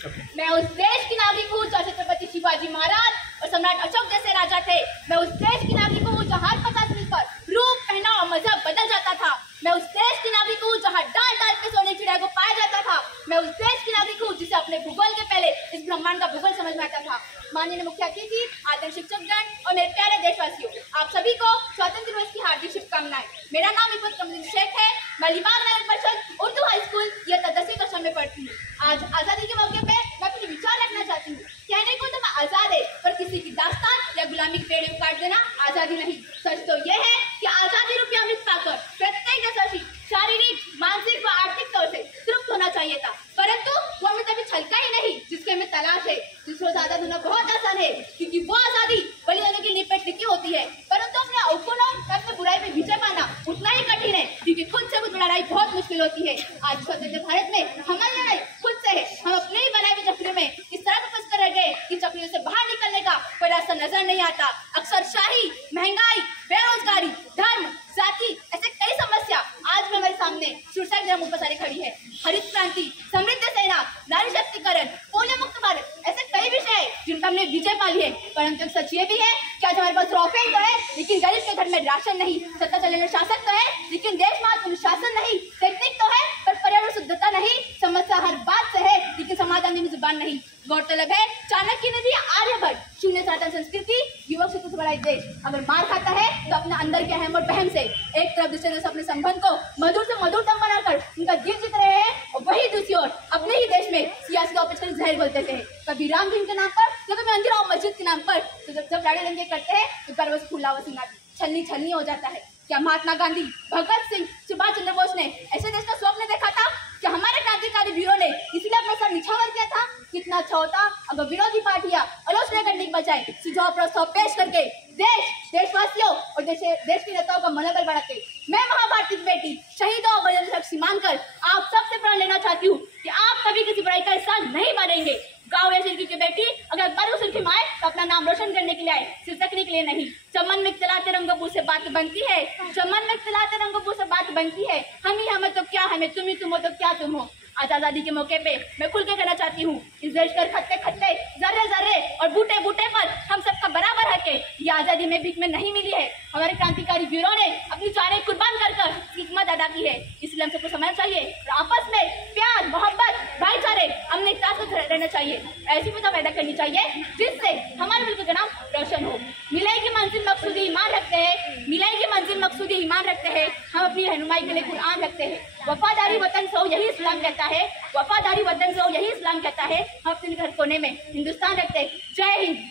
मैं उस देश की नागरिक हूँ जहाँ छत्रपति शिवाजी महाराज और सम्राट अशोक जैसे राजा थे। मैं उस देश की नागरिक हूँ जहाँ 50 मिनट पर रूप, पहनाव और मजहब बदल जाता था। मैं उस देश की नागरिक हूँ जहाँ डाल डाल पे सोने चिड़िया को पाया जाता था। मैं उस देश की नागरिक हूँ जिसे अपने भूगोल के पहले इस ब्रह्मांड का भूगोल समझ में आता था। माननीय मुख्य अतिथि, आदरणीय शिक्षकगण और मेरे प्यारे देशवासियों, आप सभी को स्वतंत्र दिवस की हार्दिक शुभकामनाएं। मेरा नाम इफ़त कमरुद्दीन शेख है। मैं लिबाग नगर परिषद उर्दू हाई स्कूल इयत्ता 10वीं कक्षा में पढ़ती हूँ। आज आज़ादी के मौके पे मैं अपने विचार रखना चाहती हूँ। कहने को तो मैं आज़ाद है, पर किसी की दास्तान या गुलामी के पेड़ काट देना आज़ादी नहीं। सच तो यह है कि आज़ादी रूपी अमृत पाकर प्रत्येक देशवासी शारीरिक, मानसिक व आर्थिक तौर से तृप्त होना चाहिए था, परंतु वो अमृत अभी छलका ही नहीं जिसकी हमें तलाश है। जिस रोज आजाद होना बहुत आसान है, क्योंकि वो आजादी बलिदानों की नींव पर टिकी होती है, परंतु अपने अवगुणों अपने बुराई में विजय पाना उतना ही कठिन है, क्योंकि खुद से खुद लड़ाई बहुत मुश्किल होती है। आज स्वतंत्र भारत में हमारी लड़ाई खुद से है। हम अपने ही बनाए हुए चक्र में इस तरह फंस कर रह गए कि चक्रियों से बाहर निकलने का कोई रास्ता नजर नहीं आता। अक्सर शाही, महंगाई, बेरोजगारी, धर्म, जाति, ऐसे कई समस्या आज में हमारे सामने सुरक्षा के मुंह पर सारी खड़ी है। हरित क्रांति, समृद्ध सेना, नारी शक्तिकरण, पोलियो मुक्त भारत, ऐसे कई विषय है जिन पर हमने विजय पाली है, परंतु एक सच ये भी है कि आज हमारे पास रॉकेट तो है, लेकिन गरीब के घर में राशन नहीं। सत्ता चलने शासक तो है, लेकिन देश में अनुशासन नहीं। टेक्निक तो है, पर पर्यावरण शुद्धता नहीं। समस्या हर बात से है, लेकिन समाधान में जुबान नहीं। गौरतलब है, चाणक्य ने भी आर्यभट्ट, शून्य सनातन संस्कृति, युवक से बड़ा देश अगर मार खाता है तो अपने अंदर के अहम और बहम से। एक तरफ दूसरे से अपने संबंध को मधुर से मधुरतम बनाकर उनका दिल जीत रहे हैं, और वही दूसरी ओर अपने ही देश में सियासी ऑपरेशन जहर बोलते थे, कभी राम भीम के नाम पर तो कभी मंदिर और मस्जिद के नाम पर। तो जब लड़ाई दंगे करते हैं तो परवश फूला व सिंगार छलनी छलनी हो जाता है। क्या महात्मा गांधी, भगत सिंह, सुभाष चंद्र बोस ने ऐसे देश का स्वप्न देखा था? क्या हमारे क्रांतिकारी वीरों ने इसलिए अपना सर निछावर किया था? कितना अच्छा होता अगर विरोधी पार्टियां आलोचना करने के बजाय सुझाव प्रस्ताव पेश करके देशवासियों और देश के नेताओं का मनोबल बढ़ाते। मैं महाभारती की बेटी, शहीदों और बलिदानियों को सीमान कर आप सबसे प्रण लेना चाहती हूँ कि आप कभी किसी बुराई का हिस्सा नहीं बनेंगे। गाँव या सिरकी की बेटी अगर बरू सुर्खी में आए तो अपना नाम रोशन करने के लिए आए, सिसकने के लिए नहीं। चमन में खिलाते रंगों से बात बनती है, चमन में खिलाते रंगों से बात बनती है। हम ही हमें तो क्या हमें, तुम ही तुम हो तो क्या तुम हो। आज आजादी के मौके पे मैं खुल के कहना चाहती हूँ, इस देश के खत्ते खत्ते, जर्रे जर्रे और बूटे बूटे पर हम सबका बराबर हक है। ये आजादी में भीख में नहीं मिली है, हमारे क्रांतिकारी वीरों ने अपनी जानें कुर्बान कर हिकमत अदा की है। इसलिए हम सबको समझना चाहिए और आपस में प्यार, मोहब्बत, भाईचारे, अमन रहना चाहिए। ऐसी विधा पैदा करनी चाहिए जिससे हमारे मुल्क का नाम रोशन हो। मिलेगी मंजिल मकसूदी ईमान रखते हैं, मिलेगी मंजिल मकसूदी ईमान रखते हैं। हम अपनी रहनुमाई के लिए कुरान रखते हैं। वफादारी वतन से हो यही इस्लाम कहता है, वफादारी वतन से हो यही इस्लाम कहता है। हम अपने घर कोने में हिंदुस्तान रखते हैं। जय हिंद।